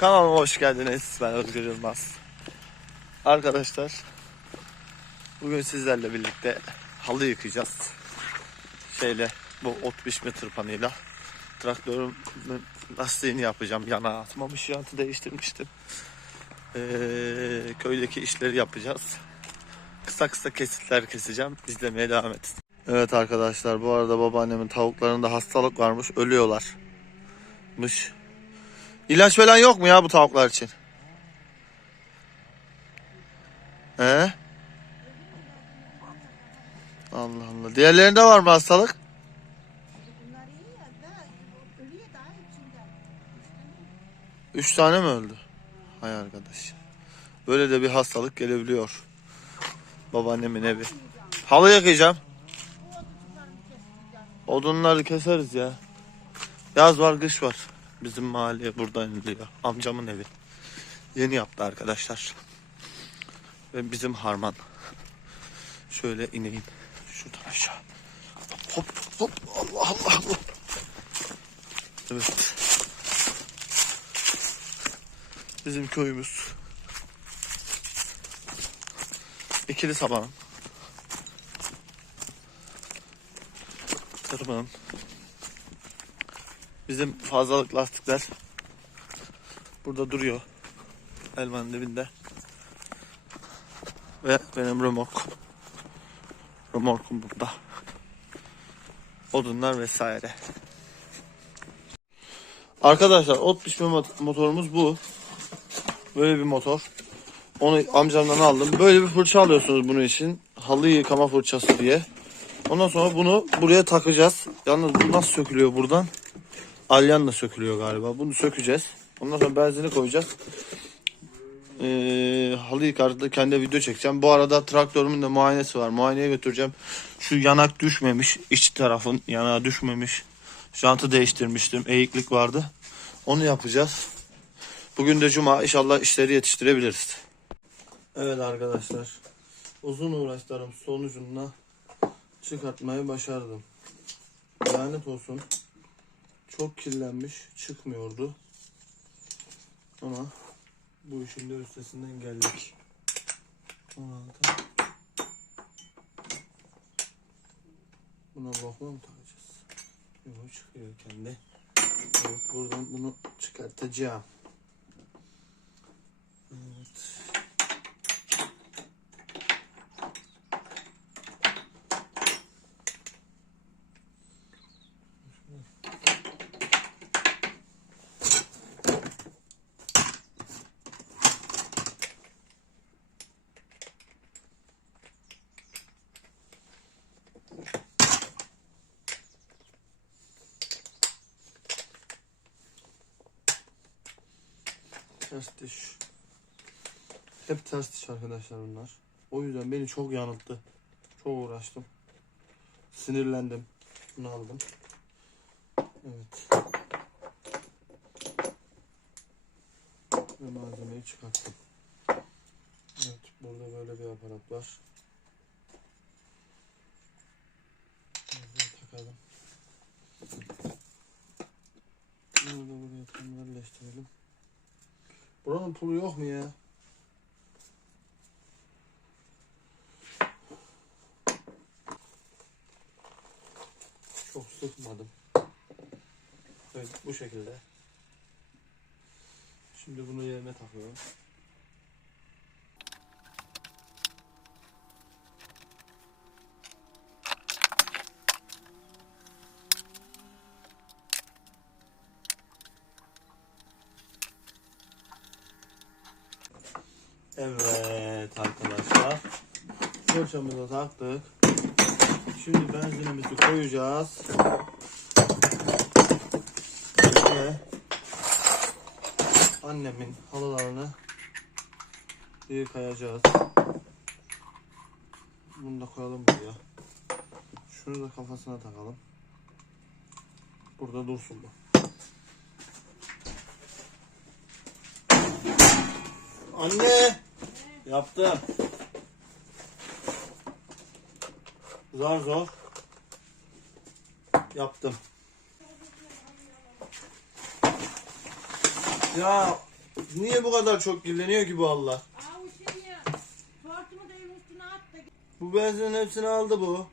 Kanalıma hoş geldiniz. Ben Özgür Yılmaz. Arkadaşlar bugün sizlerle birlikte halı yıkayacağız. Şeyle bu ot biçme tırpanıyla traktörün lastiğini yapacağım. Yana atmamış jantı değiştirmiştim. Ee, köydeki işleri yapacağız. Kısa kısa kesitler keseceğim. İzlemeye devam edin. Evet arkadaşlar bu arada babaannemin tavuklarında hastalık varmış. Ölüyorlarmış. İlaç falan yok mu ya bu tavuklar için? He? Allah Allah. Diğerlerinde var mı hastalık? Üç tane mi öldü? Hay arkadaş. Böyle de bir hastalık gelebiliyor. Babaannemin evi. Halı yakacağım. Odunları keseriz ya. Yaz var kış var. Bizim mahalleye buradan iniliyor. Amcamın evi. Yeni yaptı arkadaşlar. Ve bizim harman. Şöyle ineyim. Şuradan aşağı. Hop hop Allah Allah Allah. Evet. Bizim köyümüz. İkili saban. Tırmanın. Bizim fazlalık lastikler burada duruyor. Elmanın dibinde. Ve benim remork. Remorkum burada. Odunlar vesaire. Arkadaşlar ot biçme mot- motorumuz bu. Böyle bir motor. Onu amcamdan aldım. Böyle bir fırça alıyorsunuz bunun için. Halı yıkama fırçası diye. Ondan sonra bunu buraya takacağız. Yalnız bu nasıl sökülüyor buradan? Alyanla sökülüyor galiba. Bunu sökeceğiz. Ondan sonra benzini koyacağız. Ee, halı yıkardı kendi video çekeceğim. Bu arada traktörümün de muayenesi var. Muayeneye götüreceğim. Şu yanak düşmemiş. iç tarafın yanağı düşmemiş. Jantı değiştirmiştim. Eğiklik vardı. Onu yapacağız. Bugün de cuma. İnşallah işleri yetiştirebiliriz. Evet arkadaşlar. Uzun uğraşlarım sonucunda çıkartmayı başardım. Lanet olsun. Çok kirlenmiş. Çıkmıyordu. Ama bu işin de üstesinden geldik. 16. Buna lokma mı takacağız? Yok çıkıyor kendi. Evet, buradan bunu çıkartacağım. Evet. Ters diş. Hep ters diş arkadaşlar bunlar. O yüzden beni çok yanılttı. Çok uğraştım. Sinirlendim. Bunu aldım. Evet. Ve malzemeyi çıkarttım. Evet. Burada böyle bir aparat var. Bunu takalım. Bunu da buraya tam yerleştirelim. Buranın pulu yok mu ya? Çok sıkmadım. Evet bu şekilde. Şimdi bunu yerine takıyorum. Evet arkadaşlar. Fırçamızı taktık. Şimdi benzinimizi koyacağız. Ve annemin halılarını yıkayacağız. Bunu da koyalım buraya. Şunu da kafasına takalım. Burada dursun bu. Anne! Yaptım. Zor zor. Yaptım. Ya Niye bu kadar çok kirleniyor ki bu Allah? Bu benzinin hepsini aldı bu.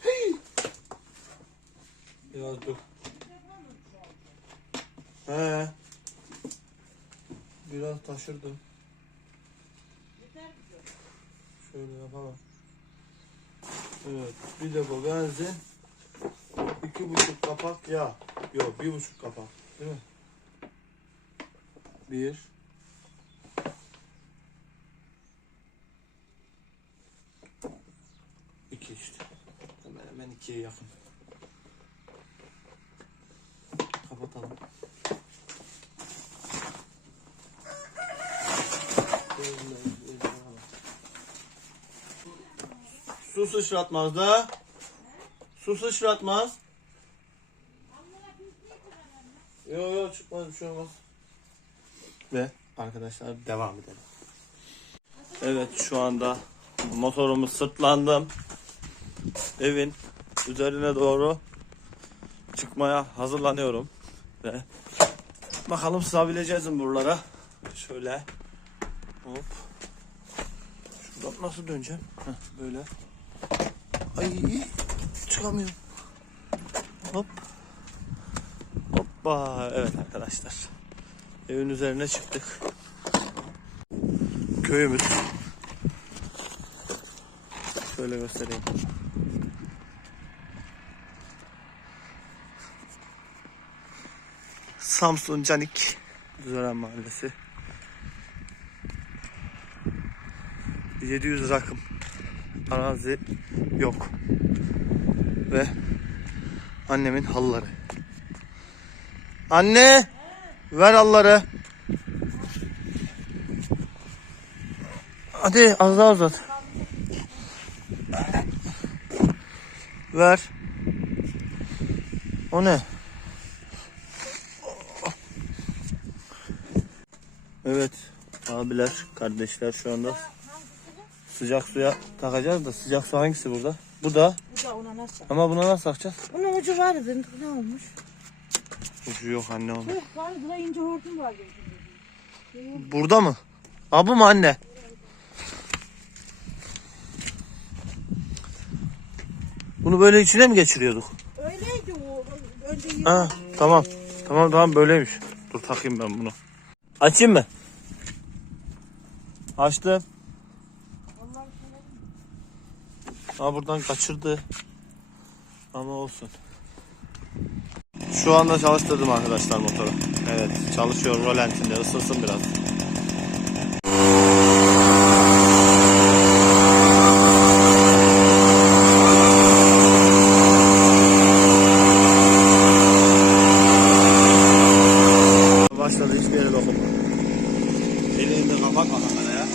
Hey! Biraz dur. He. Biraz taşırdım. Yeter mi? Şöyle yapalım. Evet. Bir de bu benzin. İki buçuk kapak yağ. Yok bir buçuk kapak. Değil mi? Bir. İki işte. Hemen hemen ikiye yakın. Kapatalım. Su sıçratmaz da. Su sıçratmaz. Yok yok çıkmaz bir şey olmaz. Ve arkadaşlar devam edelim. Evet şu anda motorumu sırtlandım. Evin üzerine doğru çıkmaya hazırlanıyorum. Ve bakalım sığabileceğiz mi buralara. Şöyle hop. Şuradan nasıl döneceğim? Heh, böyle. Ay çıkamıyorum. Hop. Hoppa. Evet arkadaşlar. Evin üzerine çıktık. Köyümüz. Şöyle göstereyim. Samsun Canik Düzören Mahallesi. 700 rakım arazi yok. Ve annemin halıları. Anne! Ver halıları. Hadi az daha uzat. Ver. O ne? Evet abiler, kardeşler şu anda sıcak suya takacağız da sıcak su hangisi burada? Bu da Bu da ona nasıl? ama buna nasıl takacağız? Bunun ucu vardı. Ne olmuş? Ucu yok anne onun. Yok vardı. Da ince hortum vardı. Burada mı? Aa bu mu anne? Bunu böyle içine mi geçiriyorduk? Öyleydi o. Önce Ha tamam. Tamam tamam böyleymiş. Dur takayım ben bunu. Açayım mı? Açtım. Aa buradan kaçırdı. Ama olsun. Şu anda çalıştırdım arkadaşlar motoru. Evet çalışıyor rolantinde ısınsın biraz. Başladı hiçbir yere dokunma. Elini de kapatma kameraya.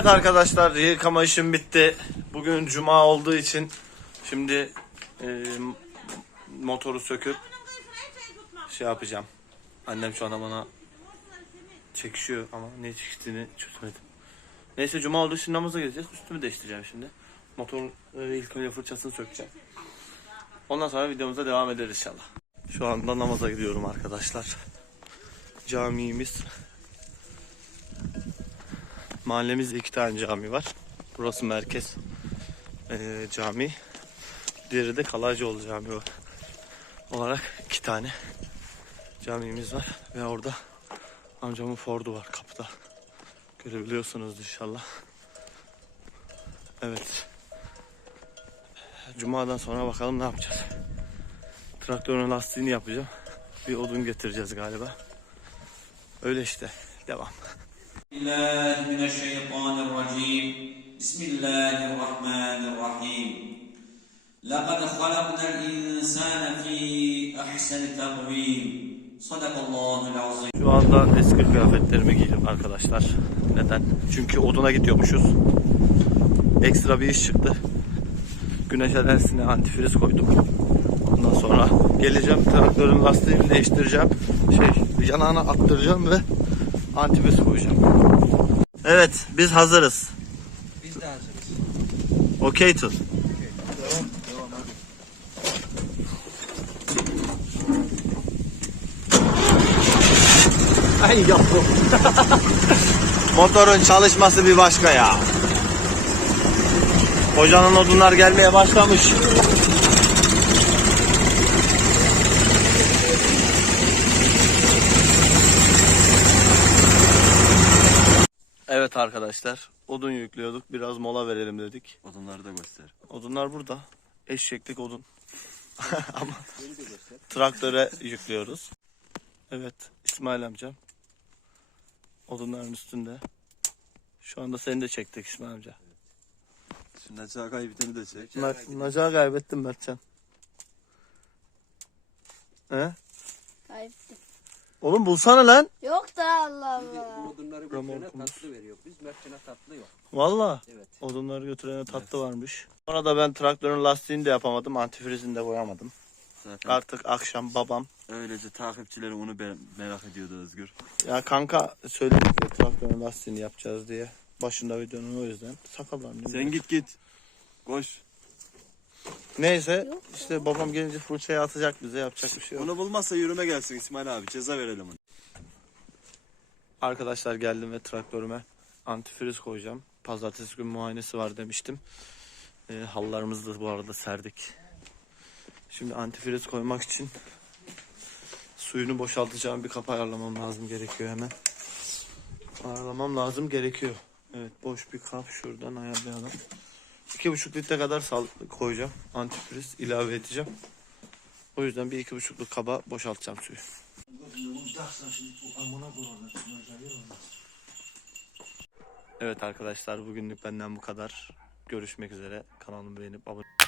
Evet arkadaşlar yıkama işim bitti. Bugün cuma olduğu için şimdi e, motoru söküp şey yapacağım. Annem şu an bana çekişiyor ama ne çekiştiğini çözemedim. Neyse cuma olduğu için namaza gideceğiz. Üstümü değiştireceğim şimdi. Motorun e, ilk önce fırçasını sökeceğim. Ondan sonra videomuza devam ederiz inşallah. Şu anda namaza gidiyorum arkadaşlar. Camimiz Mahallemizde iki tane cami var. Burası merkez eee, cami. Diğeri de Kalaycıoğlu Camii var. olarak iki tane camimiz var. Ve orada amcamın Ford'u var kapıda. Görebiliyorsunuz inşallah. Evet. Cuma'dan sonra bakalım ne yapacağız. Traktörün lastiğini yapacağım. Bir odun getireceğiz galiba. Öyle işte. Devam. الله من الشيطان الرجيم بسم الله الرحمن الرحيم لقد خلقنا الإنسان في أحسن تقويم صدق الله العظيم Şu anda eski kıyafetlerimi giydim arkadaşlar. Neden? Çünkü oduna gidiyormuşuz. Ekstra bir iş çıktı. Güneş enerjisine antifriz koydum. Ondan sonra geleceğim traktörün lastiğini değiştireceğim. Şey yanağına attıracağım ve antifriz koyacağım. Evet biz hazırız. Biz de hazırız. Okey tut. Ay yavrum. Motorun çalışması bir başka ya. Hocanın odunlar gelmeye başlamış. Evet arkadaşlar, odun yüklüyorduk. Biraz mola verelim dedik. Odunları da göster. Odunlar burada. Eşeklik odun. Ama traktöre yüklüyoruz. Evet, İsmail amcam. Odunların üstünde. Şu anda seni de çektik İsmail amca. Şu Neca kaybeteni de çek. Mert, Nacağı kaybettim Mertcan. He? Kaybettim. Oğlum bulsana lan. Yok da Allah Allah. Odunları götürene tatlı veriyor. Biz Mertcan'a tatlı yok. Valla. Evet. Odunları götürene tatlı varmış. Sonra da ben traktörün lastiğini de yapamadım. Antifrizini de koyamadım. Zaten Artık akşam babam öylece takipçileri onu be- merak ediyordu Özgür. Ya kanka söyledik ya traktörün lastiğini yapacağız diye. Başında videonun o yüzden. Sakallarım. Sen git git. Koş. Neyse işte babam gelince fırçayı atacak bize yapacak bir şey yok. Onu bulmazsa yürüme gelsin İsmail abi. Ceza verelim onu. Arkadaşlar geldim ve traktörüme antifriz koyacağım. Pazartesi gün muayenesi var demiştim. E, halılarımızı da bu arada serdik. Şimdi antifriz koymak için suyunu boşaltacağım bir kap ayarlamam lazım gerekiyor hemen. Ayarlamam lazım gerekiyor. Evet boş bir kap şuradan ayarlayalım. 2,5 litre kadar sal koyacağım. Antifriz ilave edeceğim. O yüzden bir 2,5'luk kaba boşaltacağım suyu. Evet arkadaşlar bugünlük benden bu kadar. Görüşmek üzere. Kanalımı beğenip abone